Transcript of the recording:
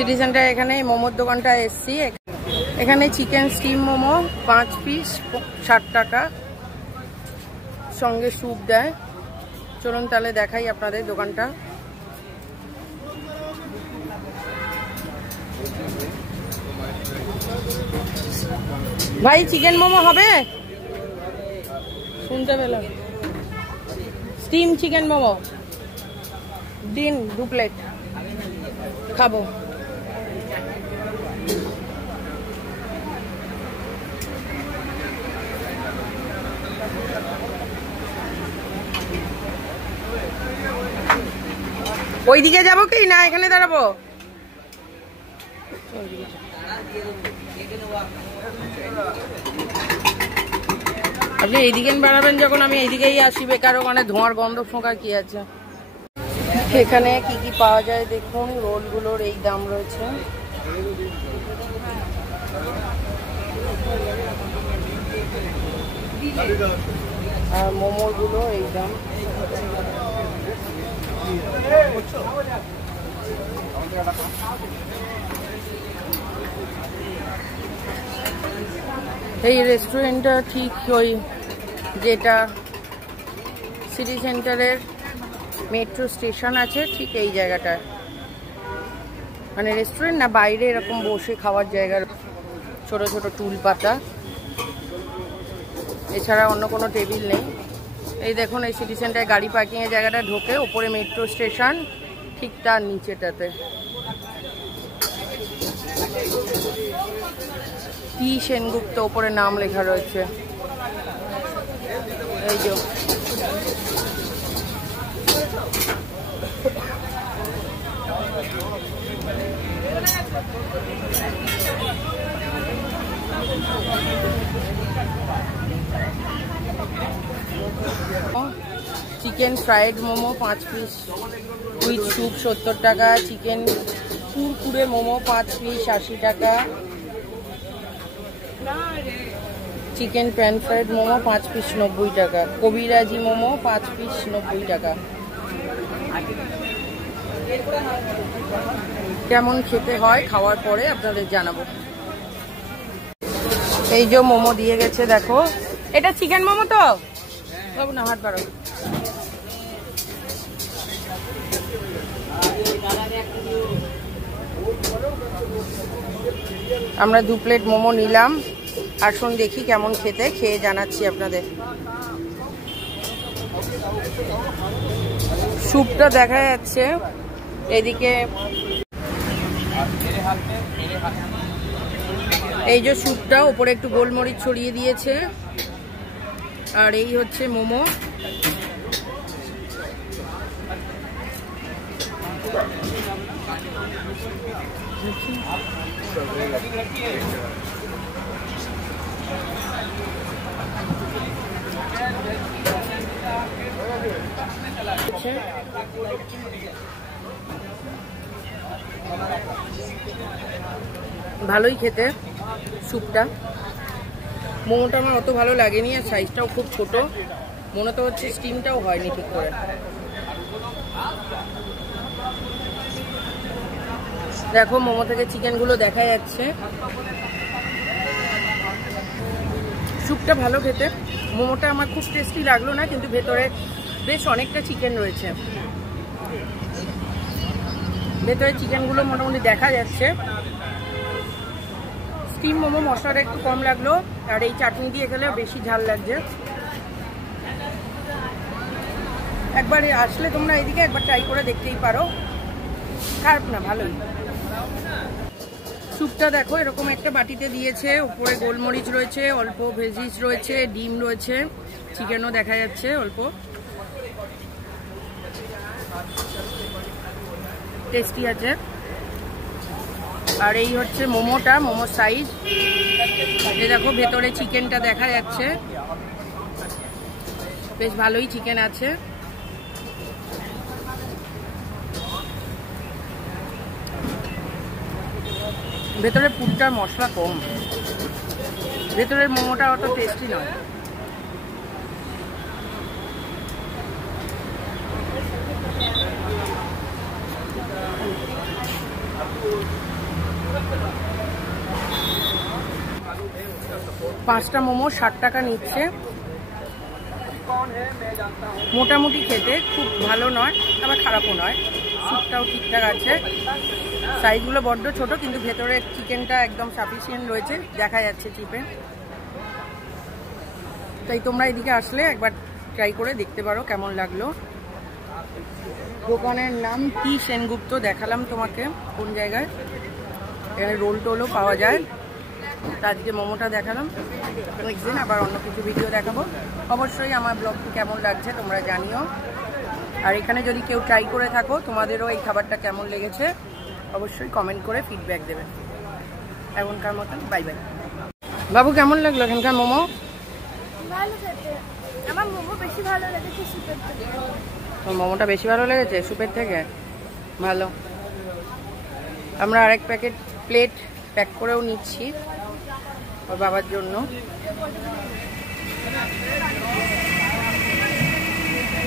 City centre এখানে মোমোর দোকানটা এসছি। এখানে চিকেন স্টিম মোমো 5 পিস 60 টাকা, সঙ্গে স্যুপ দেয়। চলুন তাহলে দেখাই আপনাদের দোকানটা। ভাই চিকেন মোমো হবে? শুনতে পেলাম স্টিম চিকেন মোমো দিন 2 প্লেট খাবো। ওইদিকে যাবো কি না এখানে দাঁড়াবো? আপনি এইদিকে বাড়াবেন যখন, আমি এইদিকেই আসি। বেকার ওখানে ধোঁয়ার গন্ধ ফোঁকা কি আছে। এখানে কি কি পাওয়া যায় দেখুন। রোলগুলোর এই দাম রয়েছে। আর মোমোর গুলো এই দাম। এই রেস্টুরেন্টটা ঠিক ওই যেটা সিটি সেন্টারের মেট্রো স্টেশন আছে ঠিক এই জায়গাটায়, মানে রেস্টুরেন্ট না, বাইরে এরকম বসে খাওয়ার জায়গা, ছোট ছোট টুল পাতা, এছাড়া অন্য কোনো টেবিল নেই। এই দেখুন এই সিটি সেন্টারে গাড়ি পার্কিংয়ের জায়গাটা ঢোকে, ওপরে মেট্রো স্টেশন, ঠিক তার নিচেটাতে টি সেনগুপ্ত ওপরে নাম লেখা রয়েছে। এই যে chicken fried momo 5 piece with soup 70 টাকা। চিকেন কুরকুরে মোমো 5 পিস 80 টাকা। Chicken pan fried momo 5 piece 90 টাকা। কবিরাজি মোমো 5 পিস 90 টাকা। কেমন খেতে হয় খাওয়ার পরে আপনাদের জানাবো। এই যে মোমো দিয়ে গেছে দেখো, এটা চিকেন মোমো তো বাবু না, হাত বাড়ো। আমরা 2 প্লেট মোমো নিলাম। আসুন দেখি কেমন খেতে, খেয়ে জানাচ্ছি আপনাদের। স্যুপটা দেখা যাচ্ছে এদিকে। এই যে স্যুপটা উপরে একটু গোলমরিচ ছড়িয়ে দিয়েছে। আর এই হচ্ছে মোমো। ভালোই খেতে স্যুপটা। মোমোটা আমার অত ভালো লাগেনি, আর সাইজটাও খুব ছোট মনে তো হচ্ছে, স্টিমটাও হয়নি ঠিক করে। দেখো মোমো থেকে চিকেনগুলো দেখা যাচ্ছে। স্যুপটা ভালো খেতে, মোমোটা আমার খুব টেস্টি লাগলো না, কিন্তু ভেতরে বেশ অনেকটা চিকেন রয়েছে। ভেতরে চিকেনগুলো মোটামুটি দেখা যাচ্ছে। স্টিম মোমো মশলাটা একটু কম লাগলো, আর এই চাটনি দিয়ে খেলে বেশি ঝাল লাগছে। একবার আসলে তোমরা এদিকে একবার ট্রাই করে দেখতেই পারো, খারাপ না, ভালোই। স্যুপটা দেখো এরকম একটা বাটিতে দিয়েছে, উপরে গোলমরিচ রয়েছে, অল্প ভেজিস রয়েছে, ডিম রয়েছে, চিকেনও দেখা যাচ্ছে অল্প। টেস্টি আছে। আর এই হচ্ছে মোমোটা, মোমোর সাইজ। এই দেখো ভেতরে চিকেনটা দেখা যাচ্ছে, বেশ ভালোই চিকেন আছে। ভেতরে পুরটার মশলা কম, ভেতরের মোমোটা অত টেস্টি নয়। পাঁচটা মোমো 60 টাকা নিচ্ছে। মোটামুটি খেতে খুব ভালো নয়, আবার খারাপও নয়, স্যুপটাও ঠিকঠাক আছে। সাইজগুলো বড্ড ছোট, কিন্তু ভেতরে চিকেনটা একদম সাফিসিয়েন্ট রয়েছে, দেখা যাচ্ছে চিপে। তাই তোমরা এদিকে আসলে একবার ট্রাই করে দেখতে পারো কেমন লাগলো। দোকানের নাম কি সেনগুপ্ত, দেখালাম তোমাকে কোন জায়গায়। এখানে রোল টোলও পাওয়া যায়। আজকে মোমোটা দেখালাম, নেক্সট দিন আবার অন্য কিছু ভিডিও দেখাবো। অবশ্যই আমার ব্লগটি কেমন লাগছে তোমরা জানিও। আর এখানে যদি কেউ ট্রাই করে থাকো, তোমাদেরও এই খাবারটা কেমন লেগেছে অবশ্যই কমেন্ট করে ফিডব্যাক দেবে। এখনকার মতন বাই বাই। বাবু কেমন লাগলো এখানকার মোমো? ভালো খেতে, আমার মোমো বেশি ভালো লেগেছে স্যুপের থেকে। তোর মোমোটা বেশি ভালো লেগেছে স্যুপের থেকে? ভালো। আমরা আরেক প্যাকেট প্লেট প্যাক করেও নিচ্ছি ওর বাবার জন্য।